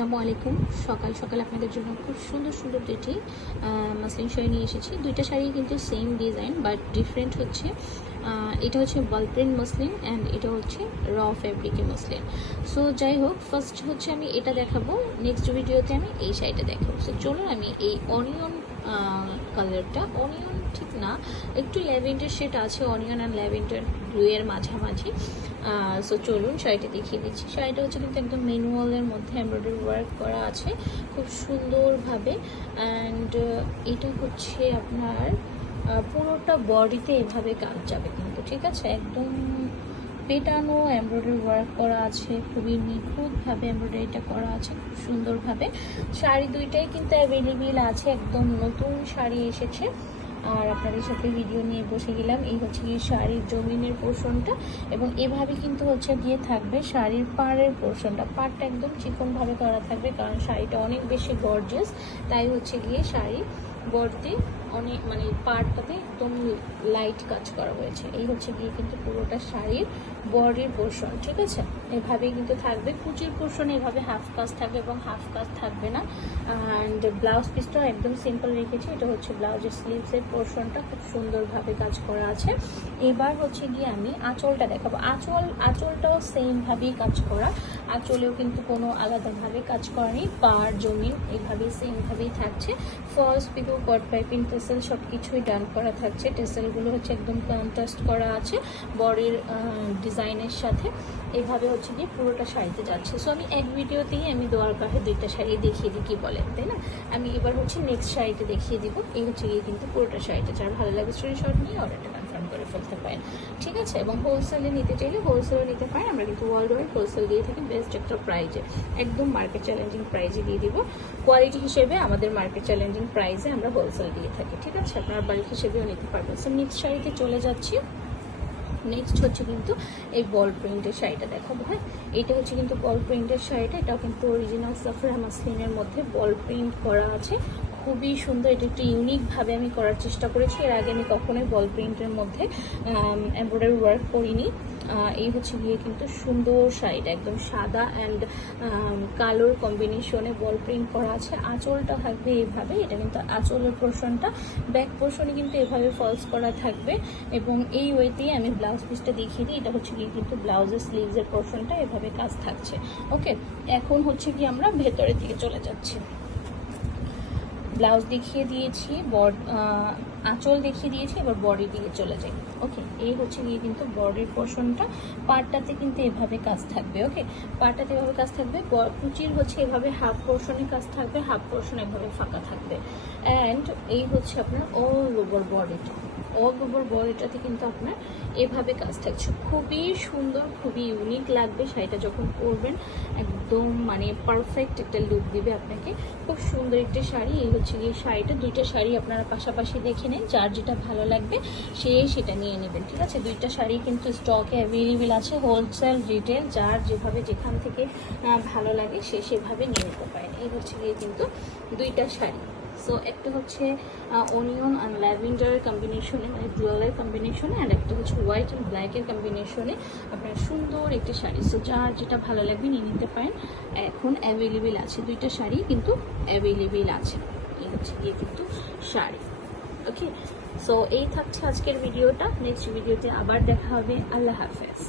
আসসালামু আলাইকুম। সকাল সকাল আপনাদের জন্য খুব সুন্দর সুন্দর দুইটি মাসলিন শাড়ি নিয়ে এসেছি। দুইটা শাড়ি কিন্তু সেম ডিজাইন বাট ডিফারেন্ট হচ্ছে। এটা হচ্ছে বল প্রিন্ট মসলিন অ্যান্ড এটা হচ্ছে র ফ্যাব্রিকের মসলিন। সো যাই হোক, ফার্স্ট হচ্ছে আমি এটা দেখাবো, নেক্সট ভিডিওতে আমি এই শাড়িটা দেখাবো। সো চলুন আমি এই অনিয়ন কালারটা, অনিয়ন ঠিক না, একটু ল্যাভেন্ডার শেড আছে, অনিয়ন অ্যান্ড ল্যাভেন্ডার দুইয়ের মাঝামাঝি। সো চলুন শাড়িটা দেখিয়ে দিচ্ছি। শাড়িটা হচ্ছে কিন্তু একদম ম্যানুয়ালের মধ্যে এমব্রয়ডারি ওয়ার্ক করা আছে খুব সুন্দরভাবে। অ্যান্ড এটা হচ্ছে আপনার পুরোটা বডিতে এভাবে কাজ যাবে কিন্তু, ঠিক আছে, একদম পেটানো এমব্রয়ডারি ওয়ার্ক করা আছে, খুবই নিখুঁতভাবে এমব্রয়ডারিটা করা আছে খুব সুন্দরভাবে। শাড়ি দুইটাই কিন্তু অ্যাভেলেবেল আছে, একদম নতুন শাড়ি এসেছে। আর আপনাদের সাথে ভিডিও নিয়ে বসে গেলাম। এই হচ্ছে গিয়ে শাড়ির জমিনের পোর্শনটা, এবং এভাবে কিন্তু হচ্ছে গিয়ে থাকবে শাড়ির পাড়ের পোর্শনটা। পাড়টা একদম চিকনভাবে করা থাকবে, কারণ শাড়িটা অনেক বেশি গর্জিয়াস, তাই হচ্ছে গিয়ে শাড়ি বডিতে অনেক মানে পাড়টাতে একদম লাইট কাজ করা হয়েছে। এই হচ্ছে গিয়ে কিন্তু পুরোটা শাড়ির বডির পোর্শন, ঠিক আছে, এভাবেই কিন্তু থাকবে। কুচির পোর্শন এভাবে হাফ কাজ থাকবে এবং হাফ কাজ থাকবে না। অ্যান্ড ব্লাউজ পিসটাও একদম সিম্পল রেখেছি। এটা হচ্ছে ব্লাউজের স্লিভসের পোর্শনটা খুব সুন্দরভাবে কাজ করা আছে। এবার হচ্ছে গিয়ে আমি আঁচলটা দেখাবো। আঁচলটাও সেমভাবেই কাজ করা, আঁচলেও কিন্তু কোনো আলাদাভাবে কাজ করা নেই। পাড় জমিন এভাবেই সেমভাবেই থাকছে। ফলস পিকো কট পাইপিং টেসেল সব কিছুই ডান করা থাকছে। টেসেলগুলো হচ্ছে একদম কন্ট্রাস্ট করা আছে বডির ডিজাইনের সাথে। এইভাবে হচ্ছে গিয়ে পুরোটা শাড়িতে যাচ্ছে। সো আমি এক ভিডিওতেই আমি দোয়ার কাঠে দুইটা শাড়ি দেখিয়ে দিই, কি বলেন, তাই না? আমি এবার হচ্ছে নেক্সট শাড়িটা দেখিয়ে দিব। এই হচ্ছে গিয়ে কিন্তু পুরোটা শাড়িটা, যার ভালো লাগে স্ক্রিনশট নিয়ে অর্ডারটা কনফার্ম করে ফেলতে পারেন, ঠিক আছে। এবং হোলসেলে নিতে চাইলে হোলসেলে নিতে পারেন। আমরা কিন্তু ওয়ার্ল্ড ওয়াইড হোলসেল দিয়ে থাকি বেস্ট একটা প্রাইজে, একদম মার্কেট চ্যালেঞ্জিং প্রাইজে দিয়ে দিব। কোয়ালিটি হিসেবে আমাদের মার্কেট চ্যালেঞ্জিং প্রাইজে আমরা হোলসেল দিয়ে থাকি, ঠিক আছে। আপনারা বাল্ক হিসেবেও নিতে পারবেন। সো নেক্সট শাড়িতে চলে যাচ্ছি। নেক্সট হচ্ছে কিন্তু এই বল প্রিন্টের শাড়িটা দেখাবো। হ্যাঁ, এটা হচ্ছে কিন্তু বল প্রিন্টের শাড়িটা, এটাও কিন্তু অরিজিনাল সাফরা মাসলিনের মধ্যে বল প্রিন্ট করা আছে, খুবই সুন্দর। এটা একটু ইউনিকভাবে আমি করার চেষ্টা করেছি। এর আগে আমি কখনোই বল প্রিন্টের মধ্যে এমব্রয়ডারি ওয়ার্ক করিনি। এই হচ্ছে গিয়ে কিন্তু সুন্দর শাড়িটা, একদম সাদা অ্যান্ড কালোর কম্বিনেশনে বল প্রিন্ট করা আছে। আঁচলটা থাকবে এভাবে, এটা কিন্তু আঁচলের পোর্শনটা, ব্যাক পোর্শনে কিন্তু এভাবে ফলস করা থাকবে। এবং এই ওয়েতেই আমি ব্লাউজ পিসটা দেখিয়ে দিই। এটা হচ্ছে গিয়ে কিন্তু ব্লাউজের স্লিভসের পোর্শনটা এভাবে কাজ থাকছে। ওকে, এখন হচ্ছে কি আমরা ভেতরের দিকে চলে যাচ্ছি। ব্লাউজ দেখিয়ে দিয়েছি, আঁচল দেখিয়ে দিয়েছি, এবার বডির দিকে চলে যাই। ওকে, এই হচ্ছে গিয়ে কিন্তু বডির পোর্শনটা, পাড়টাতে কিন্তু এভাবে কাজ থাকবে। ওকে, পাড়টাতে এভাবে কাজ থাকবে। কুচির হচ্ছে এভাবে হাফ পোর্শনে কাজ থাকবে, হাফ পোর্শন এভাবে ফাঁকা থাকবে। অ্যান্ড এই হচ্ছে আপনার অল ওভার বডিটা, অল ওভার বডিটাতে কিন্তু আপনার এভাবে কাজ থাকছে। খুবই সুন্দর, খুবই ইউনিক লাগবে শাড়িটা যখন পরবেন, একদম মানে পারফেক্ট একটা লুক দিবে আপনাকে। খুব সুন্দর একটা শাড়ি। এই হচ্ছে গিয়ে শাড়িটা। দুইটা শাড়ি আপনারা পাশাপাশি দেখে নেন, যার যেটা ভালো লাগবে সে সেটা নিয়ে নেবেন, ঠিক আছে। দুইটা শাড়ি কিন্তু স্টকে অ্যাভেলেবেল আছে, হোলসেল রিটেল, যার যেভাবে যেখান থেকে ভালো লাগে সে সেভাবে নিয়ে নিতে পারেন। এই হচ্ছে গিয়ে কিন্তু দুইটা শাড়ি। সো একটা হচ্ছে অনিয়ন অ্যান্ড ল্যাভেন্ডারের কম্বিনেশনে, মানে জুয়েলের কম্বিনেশনে, অ্যান্ড একটা হচ্ছে হোয়াইট অ্যান্ড ব্ল্যাকের কম্বিনেশনে আপনার সুন্দর একটি শাড়ি। সো যার যেটা ভালো লাগবে নিয়ে নিতে পারেন। এখন অ্যাভেলেবেল আছে, দুইটা শাড়ি কিন্তু অ্যাভেলেবেল আছে। এই হচ্ছে গিয়ে কিন্তু শাড়ি। ওকে, সো এই থাকছে আজকের ভিডিওটা। নেক্সট ভিডিওতে আবার দেখা হবে। আল্লাহ হাফেজ।